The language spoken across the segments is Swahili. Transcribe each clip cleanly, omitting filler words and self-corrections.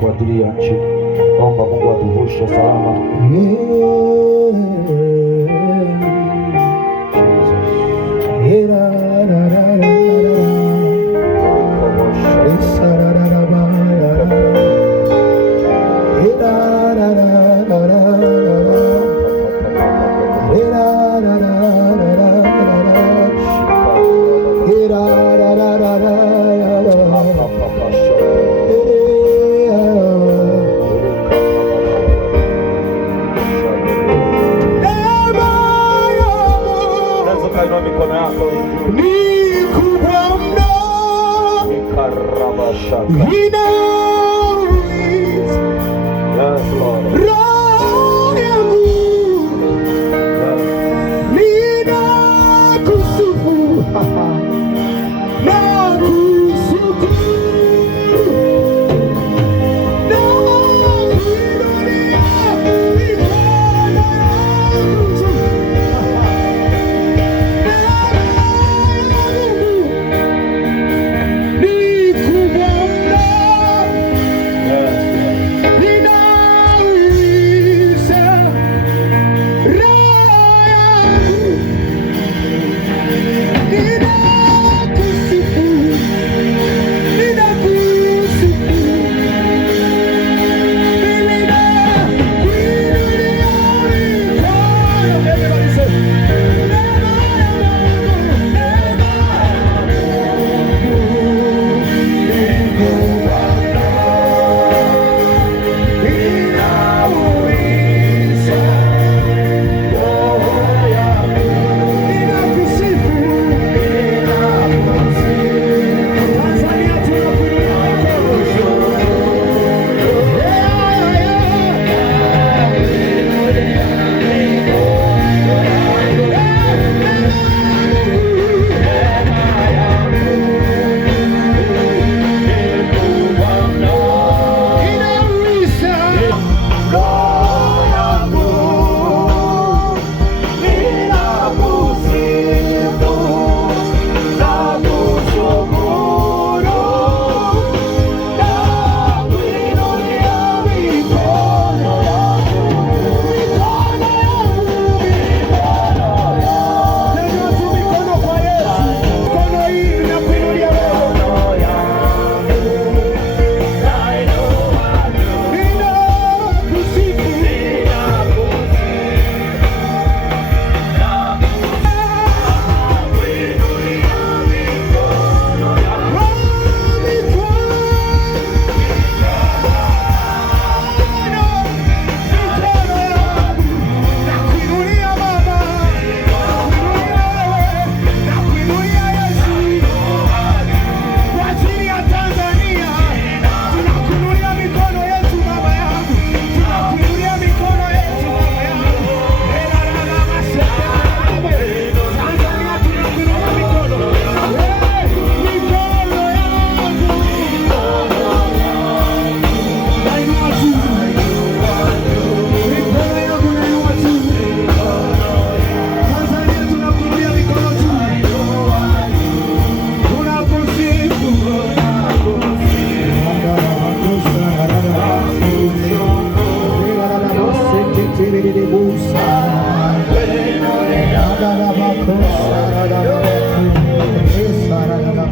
kwa ajili ya nchi. Omba Mungu atuvushe salama.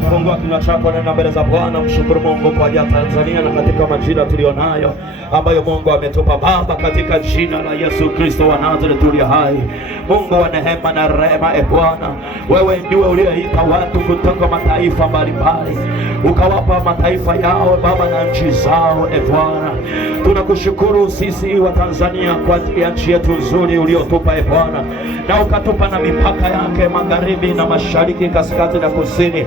Fungua kinywa chako, nena mbele za Bwana, mshukuru Mungu kwa ajili ya Tanzania na katika majira tulionayo ambayo Mungu ametupa Baba, katika jina la Yesu Kristo wa Nazareti tulia hai. Mungu wa neema na rehema, Bwana, wewe ndiwe uliyeita watu kutoka mataifa mbalimbali, ukawapa mataifa yao Baba na nchi zao. Bwana, tunakushukuru sisi wa Tanzania kwa ajili ya nchi yetu nzuri uliotupa Bwana, na ukatupa na mipaka yake magharibi na mashariki, kaskazini na kusini,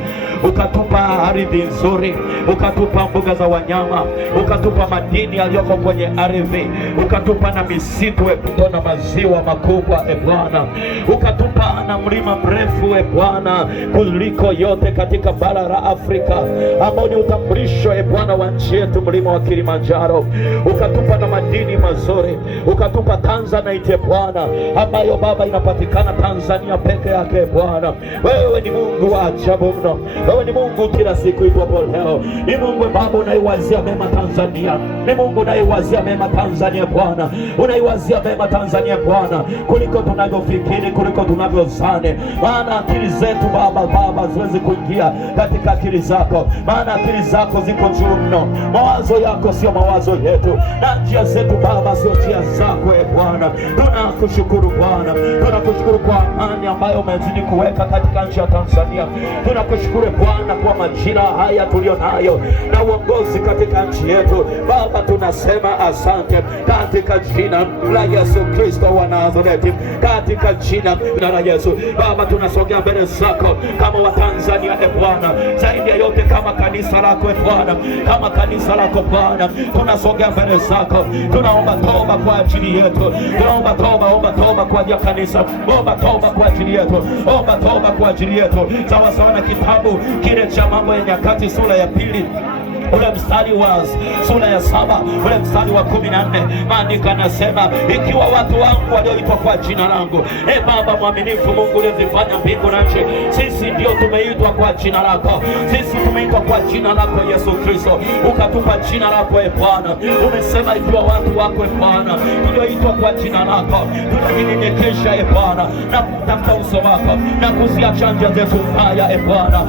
ukatupa ardhi nzuri, ukatupa mbuga za wanyama, ukatupa madini yaliyoko kwenye ardhi, ukatupa na misitu na maziwa makubwa Bwana, ukatupa na mlima mrefu Bwana kuliko yote katika bara la Afrika, ambao ni utambulisho Bwana wa nchi yetu, mlima wa Kilimanjaro, ukatupa na madini mazuri, ukatupa Tanzanite Bwana, ambayo Baba inapatikana Tanzania peke yake Bwana. Wewe ni Mungu wa ajabu mno, wewe ni Mungu kila siku itwapo leo, ni Mungu Baba unaiwazia mema Tanzania, ni Mungu unaiwazia mema Tanzania Bwana, unaiwazia mema Tanzania Bwana, kuliko tunavyofikiri, kuliko tunavyozani, maana akili zetu Baba ziwezi kuingia katika akili zako, maana akili zako ziko juu mno. Mawazo yako sio mawazo yetu, na njia zetu Baba sio njia zako Bwana. Tunakushukuru Bwana, tunakushukuru kwa amani ambayo umezidi kuweka katika nchi ya Tanzania. Tunakushukuru Bwana kwa majira haya tulionayo na uongozi katika nchi yetu Baba, tunasema asante katika jina la Yesu Kristo wa Nazareti, katika jina la Yesu Baba. Tunasogea mbele zako kama Watanzania Bwana, zaidi ya yote kama kanisa lako Bwana, kama kanisa lako Bwana, tunasogea mbele zako, tunaomba toba kwa ajili yetu, tunaomba toba kwa ajili ya kanisa, omba toba kwa ajili yetu, omba toba kwa ajili yetu, sawa sawa na kitabu kile cha Mambo ya Nyakati sura ya 2 ule mstari wa sura ya 7 ule mstari wa 14, maandiko yanasema, ikiwa watu wangu walioitwa kwa jina langu, Baba mwaminifu, Mungu uliyezifanya mbingu na nchi, sisi ndio tumeitwa kwa jina lako, sisi tumeitwa kwa jina lako Yesu Kristo, ukatupa jina lako Bwana. Umesema ikiwa watu wako Bwana walioitwa kwa jina lako, tutajinyenyekesha Bwana na kutafuta uso wako na kuziacha njia zetu mbaya Bwana,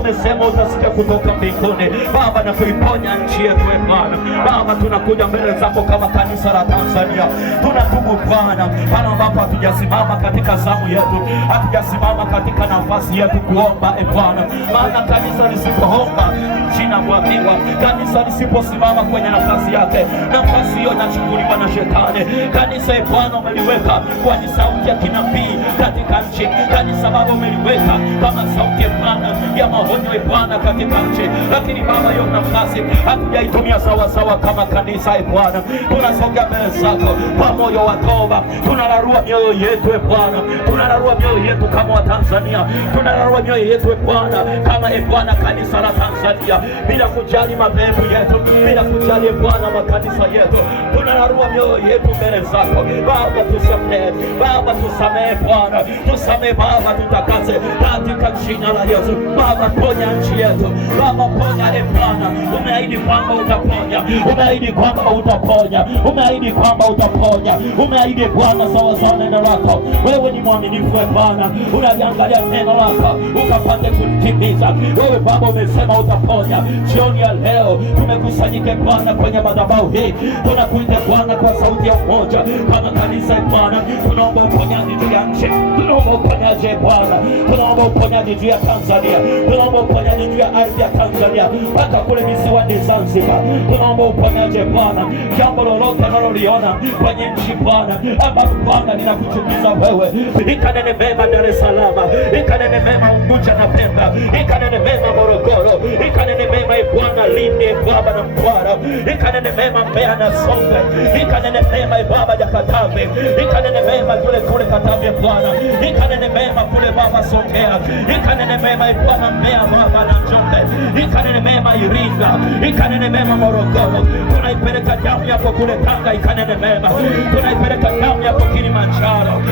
umesema utasikia kutoka mbinguni Baba na kuiponya nchi yetu Bwana. Baba, tunakuja mbele zako kama kanisa la Tanzania, tunatubu Bwana pale ambapo hatujasimama katika zamu yetu, hatujasimama katika nafasi yetu kuomba Bwana, maana kanisa lisipoomba jina kuambiwa, kanisa lisiposimama kwenye nafasi yake, nafasi hiyo inachukuliwa na shetani. Kanisa Bwana umeliweka kwa ni sauti ya kinabii katika nchi, kanisa Baba umeliweka kama sauti Bwana ya maonyo Bwana katika nchi, lakini Baba hiyo nafasi hatujaitumia sawa sawa kama kanisa Bwana. Tunasogea mbele zako kwa moyo wa toba, tunalarua mioyo yetu Bwana, tunalarua mioyo yetu kama Watanzania, tunalarua mioyo yetu Bwana kama Bwana kanisa la Tanzania, bila kujali madhehebu yetu, bila kujali Bwana makanisa yetu, tunalarua mioyo yetu mbele zako Baba. Tusamehe Baba, tusamehe Bwana, tusamehe Baba, tutakase katika jina la Yesu Baba. Ponya nchi yetu Baba, ponya Bwana. Umeahidi kwamba utaponya, umeahidi kwamba utaponya, umeahidi kwamba utaponya, umeahidi Bwana sawa sawa neno lako. Wewe ni mwaminifu Bwana, unaliangalia neno lako ukapate kulitimiza. Wewe Baba umesema utaponya. Jioni ya leo tumekusanyika Bwana kwenye madhabahu hii, tunakuita Bwana kwa sauti ya umoja kama kanisa Bwana. Tunaomba uponyaji juu ya nchi, tunaomba uponyaji Bwana, tunaomba uponyaji juu ya Tanzania, tunaomba uponyaji juu ya ardhi ya Tanzania mpaka kule visiwani Zanzibar. Tunaomba uponyaji Bwana, jambo lolote naloliona kwenye nchi Bwana ambapo Bwana linakuchukiza wewe, ikanene mema Dar es Salaam, ikanene mema Unguja na Pemba, ikanene mema Morogoro, ikanene mema Bwana Lindi Baba na Mtwara, ikanene mema Mbeya na Songwe, ikanene mema Baba ya Katavi, ikanene mema kule Katavi Bwana, ikanene mema kule Baba Songea, ikanene mema Bwana Mbeya Baba na Njombe, ikanene mema Iringa, ikanene mema Morogoro. Tunaipeleka damu yako kule Tanga, ikanene mema. Tunaipeleka damu yako Kilimanjaro,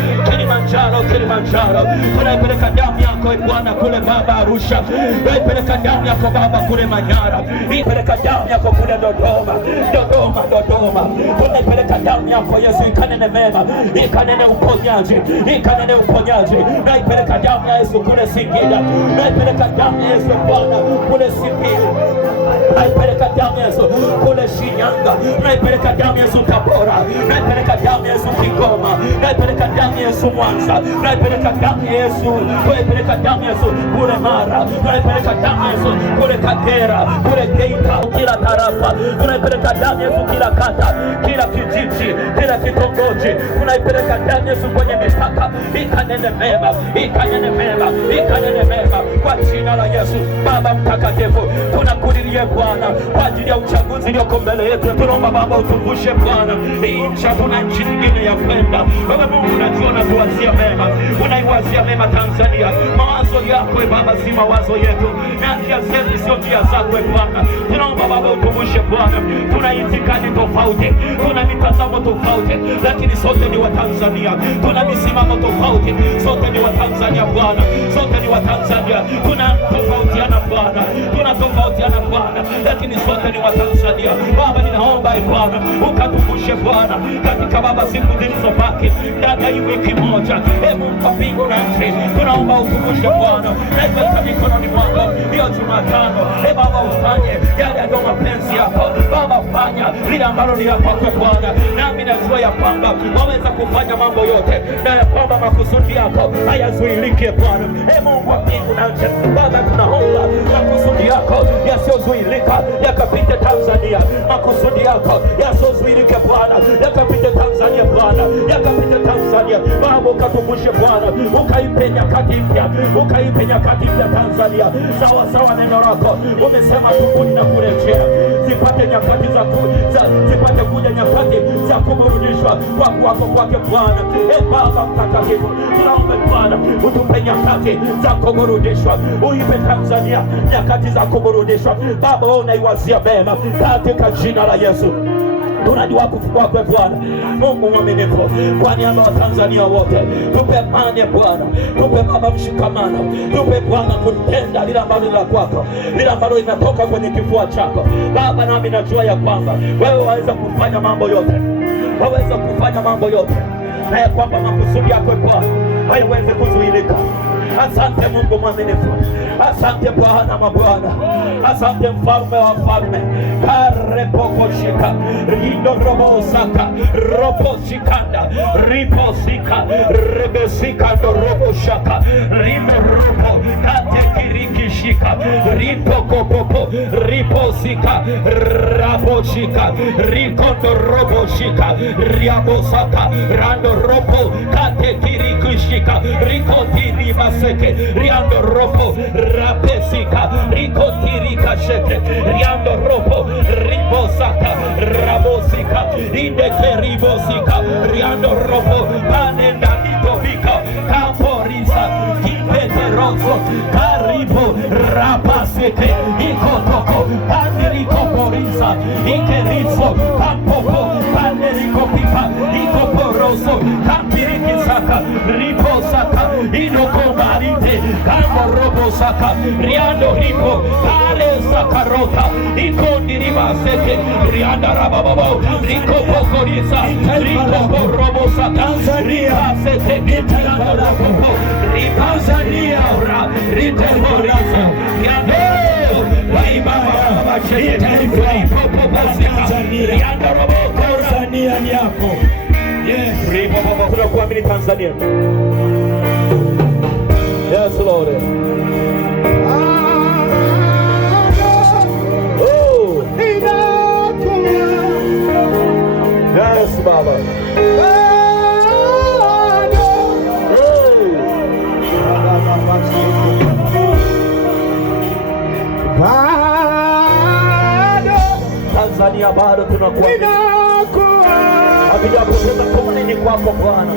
tunaipeleka damu yako Bwana kule Baba Arusha, tunaipeleka damu yako Baba kule Manyara, tunaipeleka damu yako kule Dodoma, tunaipeleka damu yako Yesu, ikanene mema, ikanene uponyaji, tunaipeleka damu ya Yesu kule Singida, tunaipeleka damu ya Yesu Bwana kule Simiyu, tunaipeleka damu ya Yesu kule Shinyanga, tunaipeleka damu ya Yesu Tabora, tunaipeleka damu ya Yesu Kigoma, tunaipeleka damu ya Yesu Mwanza, tunaipeleka damu ya Yesu, tunaipeleka damu ya Yesu kule Mara, tunaipeleka damu ya Yesu kule Kagera, kule Geita, kila tarafa, tunaipeleka damu ya Yesu kila kata, kila kijiji, kila kitongoji. mauti, tunaipeleka damu Yesu kwenye mipaka, ikanene mema, ikanene mema, ikanene mema kwa jina la Yesu. Baba mtakatifu, tunakulilia Bwana kwa ajili ya uchaguzi ulioko mbele yetu. Tunaomba Baba utumbushe Bwana, hii nchi hatuna nchi nyingine ya kwenda. Baba Mungu, unajua unatuwazia mema, unaiwazia mema Tanzania. Mawazo yako Baba si mawazo yetu, na njia zetu sio njia zako Bwana. Tunaomba Baba utumbushe Bwana, tuna itikadi tofauti, tuna mitazamo tofauti, lakini sote ni Watanzania. Tuna misimamo tofauti, sote ni Watanzania Bwana, sote ni Watanzania. Tunatofautiana Bwana, tunatofautiana Bwana, lakini sote ni Watanzania. Baba ninaomba Bwana ukatumbushe Bwana katika Baba siku zilizobaki ndani ya wiki moja, Mungu wa mbingu na nchi, tunaomba utumbushe Bwana, naweka mikononi mwako hiyo Jumatano. Baba ufanye yale yaliyo mapenzi yako Baba, fanya lile ambalo ni la kwako Bwana, nami najua ya kwamba waweza kufanya mambo yote na ya kwamba makusudi yako hayazuilike Bwana. Mungu wa mbingu na nchi, Baba tunaomba makusudi yako yasiyozuilika yakapite Tanzania, makusudi yako yasiyozuilike Bwana yakapite Tanzania Bwana, yakapite Tanzania Baba, ukatumbushe Bwana, ukaipe nyakati mpya, ukaipe nyakati mpya Tanzania sawa sawa neno lako umesema tubuni na kurejea, zipate nyakati zipate kuja nyakati za kuburudishwa kwa kwako kwake Bwana. Baba mtakatifu, tunaomba Bwana utupe nyakati za kuburudishwa, uipe Tanzania nyakati za kuburudishwa Baba, wewe unaiwazia mema katika jina la Yesu. Tunajua kufukua kwa Bwana Mungu mwaminifu, kwa niaba ya Tanzania wote, tupe amani Bwana, tupe Baba mshikamano, tupe Bwana kutenda lile ambalo la kwako, lile ambalo linatoka kwenye kifua chako Baba. Nami najua ya kwamba wewe waweza kufanya mambo yote, waweza kufanya mambo yote, na ya kwamba makusudi yako Bwana haiwezi kuzuilika. Asante Mungu mwaminifu, asante Bwana mabwana, asante mfalme wa falme. Karepokoshika rindo robosaka roboshikanda riposika rebesika ndo roboshaka rindo robo katekirikishika ritokopopo riposika raboshika rikondo roboshika riabosaka rando robo katekirikishika rikotiribas riando ropo rapesika rikotirika sheke riando ropo ribosaka rabosika indeke ribosika riando ropo panenda nitobika kaporisa kipeteroso karibo rapaseke ikotoko panderiko porisa ikeriso kampopo panderiko pipa ikoporoso kampirikisaka riposaka idokomarite kamo robosaka riando ripo pale sakarota ikondiribaseke rianda rabababo rikopokorisa rikoporobosaka ripaseke rianda rabobo ripazania riteporisa riando waibaba basheke ripopobosika rianda raboko Tanzania ni yako. Yes. Ripopobosika tunakuamini Tanzania. Yes, Lord. Oh. Yes, Baba. Tanzania bado tunakuamini. Hatujapoteza tumaini kwako Bwana.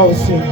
Oh, sim.